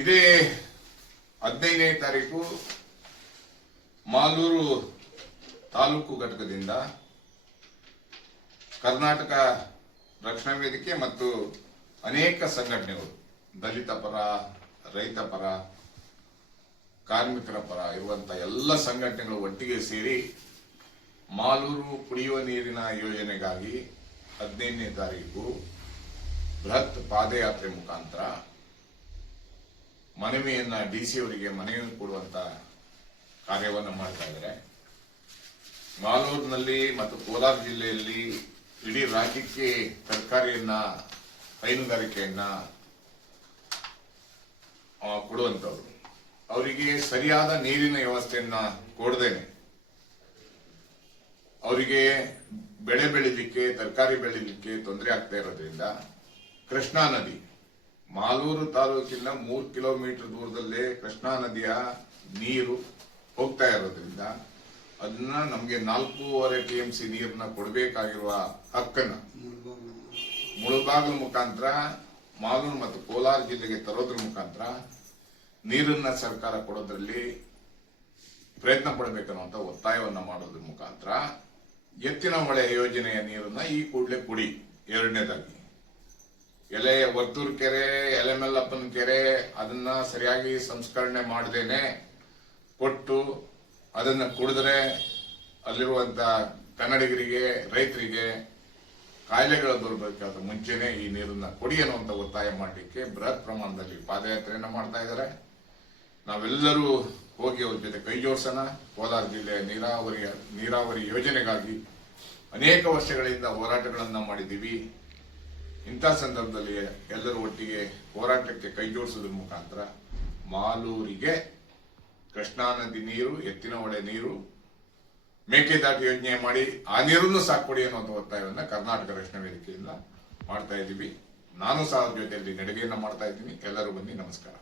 ಇದೇ 15ನೇ ತಾರೀಕು ಮಾಲೂರು ತಾಲೂಕು ಘಟಕದಿಂದ ಕರ್ನಾಟಕ ರಕ್ಷಣಾ ವೇದಿಕೆ ಮತ್ತು ಅನೇಕ ಸಂಘಟನೆಗಳು ದಲಿತ ಪರ, ರೈತ ಪರ, ಕಾರ್ಮಿಕರ ಪರ ಇರುವಂತಹ ಎಲ್ಲ ಸಂಘಟನೆಗಳು ಒಟ್ಟಿಗೆ ಸೇರಿ ಮಾಲೂರು ಕುಡಿಯುವ ನೀರಿನ ಯೋಜನೆಗಾಗಿ 15ನೇ ತಾರೀಕು ಬೃಹತ್ ಪಾದಯಾತ್ರೆ ಮುಖಾಂತರ ಮನವಿಯನ್ನ ಡಿಸಿ ಅವರಿಗೆ ಮನವಿ ಕೊಡುವಂತ ಕಾರ್ಯವನ್ನು ಮಾಡ್ತಾ ಇದ್ದಾರೆ. ಮಾಲೂರಿನಲ್ಲಿ ಮತ್ತು ಕೋಲಾರ ಜಿಲ್ಲೆಯಲ್ಲಿ ಇಡೀ ರಾಜ್ಯಕ್ಕೆ ತರಕಾರಿಯನ್ನ, ಹೈನುಗಾರಿಕೆಯನ್ನ ಕೊಡುವಂತವ್ರು, ಅವರಿಗೆ ಸರಿಯಾದ ನೀರಿನ ವ್ಯವಸ್ಥೆಯನ್ನ ಕೊಡದೇನೆ ಅವರಿಗೆ ಬೆಳೆ ಬೆಳಿಲಿಕ್ಕೆ, ತರಕಾರಿ ಬೆಳಿಲಿಕ್ಕೆ ತೊಂದರೆ ಆಗ್ತಾ ಇರೋದ್ರಿಂದ ಕೃಷ್ಣಾ ನದಿ, ಮಾಲೂರು ತಾಲೂಕಿನ 3 ಕಿಲೋಮೀಟರ್ ದೂರದಲ್ಲೇ ಕೃಷ್ಣಾ ನದಿಯ ನೀರು ಹೋಗ್ತಾ ಇರೋದ್ರಿಂದ ಅದನ್ನ ನಮಗೆ 4.5 TMC ನೀರನ್ನ ಕೊಡಬೇಕಾಗಿರುವ ಹಕ್ಕನ್ನ ಮುಳುಬಾಗಿಲು ಮುಖಾಂತರ ಮಾಲೂರು ಮತ್ತು ಕೋಲಾರ ಜಿಲ್ಲೆಗೆ ತರೋದ್ರ ಮುಖಾಂತರ ನೀರನ್ನ ಸರ್ಕಾರ ಕೊಡೋದ್ರಲ್ಲಿ ಪ್ರಯತ್ನ ಪಡಬೇಕನ್ನುವಂತ ಒತ್ತಾಯವನ್ನ ಮಾಡೋದ್ರ ಮುಖಾಂತರ ಎತ್ತಿನ ಹೊಳೆ ಯೋಜನೆಯ ನೀರನ್ನ ಈ ಕೂಡಲೇ ಕುಡಿ. ಎರಡನೇದಾಗಿ ವರ್ತೂರು ಕೆರೆ, ಎಲೆಮೆಲ್ಲಪ್ಪನ ಕೆರೆ ಅದನ್ನ ಸರಿಯಾಗಿ ಸಂಸ್ಕರಣೆ ಮಾಡದೇನೆ ಕೊಟ್ಟು ಅದನ್ನ ಕುಡಿದ್ರೆ ಅಲ್ಲಿರುವಂತ ಕನ್ನಡಿಗರಿಗೆ, ರೈತರಿಗೆ ಕಾಯಿಲೆಗಳು ಬರಬೇಕಾದ ಮುಂಚೆನೆ ಈ ನೀರನ್ನ ಕೊಡಿ ಅನ್ನುವಂತ ಒತ್ತಾಯ ಮಾಡಲಿಕ್ಕೆ ಬೃಹತ್ ಪ್ರಮಾಣದಲ್ಲಿ ಪಾದಯಾತ್ರೆಯನ್ನ ಮಾಡ್ತಾ ಇದ್ದಾರೆ. ನಾವೆಲ್ಲರೂ ಹೋಗಿ ಅವ್ರ ಜೊತೆ ಕೈ ಜೋಡಿಸೋಣ. ಕೋಲಾರ ಜಿಲ್ಲೆಯ ನೀರಾವರಿ ಯೋಜನೆಗಾಗಿ ಅನೇಕ ವರ್ಷಗಳಿಂದ ಹೋರಾಟಗಳನ್ನ ಮಾಡಿದ್ದೀವಿ. ಇಂಥ ಸಂದರ್ಭದಲ್ಲಿ ಎಲ್ಲರೂ ಒಟ್ಟಿಗೆ ಹೋರಾಟಕ್ಕೆ ಕೈ ಜೋಡಿಸೋದ್ರ ಮುಖಾಂತರ ಮಾಲೂರಿಗೆ ಕೃಷ್ಣಾ ನದಿ ನೀರು, ಎತ್ತಿನ ಹೊಳೆ ನೀರು, ಮೇಕೆದಾಟು ಯೋಜನೆ ಮಾಡಿ ಆ ನೀರನ್ನು ಸಾಕೊಡಿ ಅನ್ನುವಂಥ ಒತ್ತಾಯವನ್ನ ಕರ್ನಾಟಕ ರಕ್ಷಣಾ ವೇದಿಕೆಯಿಂದ ಮಾಡ್ತಾ ಇದ್ದೀವಿ. ನಾನು ಸಹ ಜೊತೆಯಲ್ಲಿ ನಡಿಗೆಯನ್ನ ಮಾಡ್ತಾ ಇದ್ದೀನಿ. ಎಲ್ಲರೂ ಬನ್ನಿ. ನಮಸ್ಕಾರ.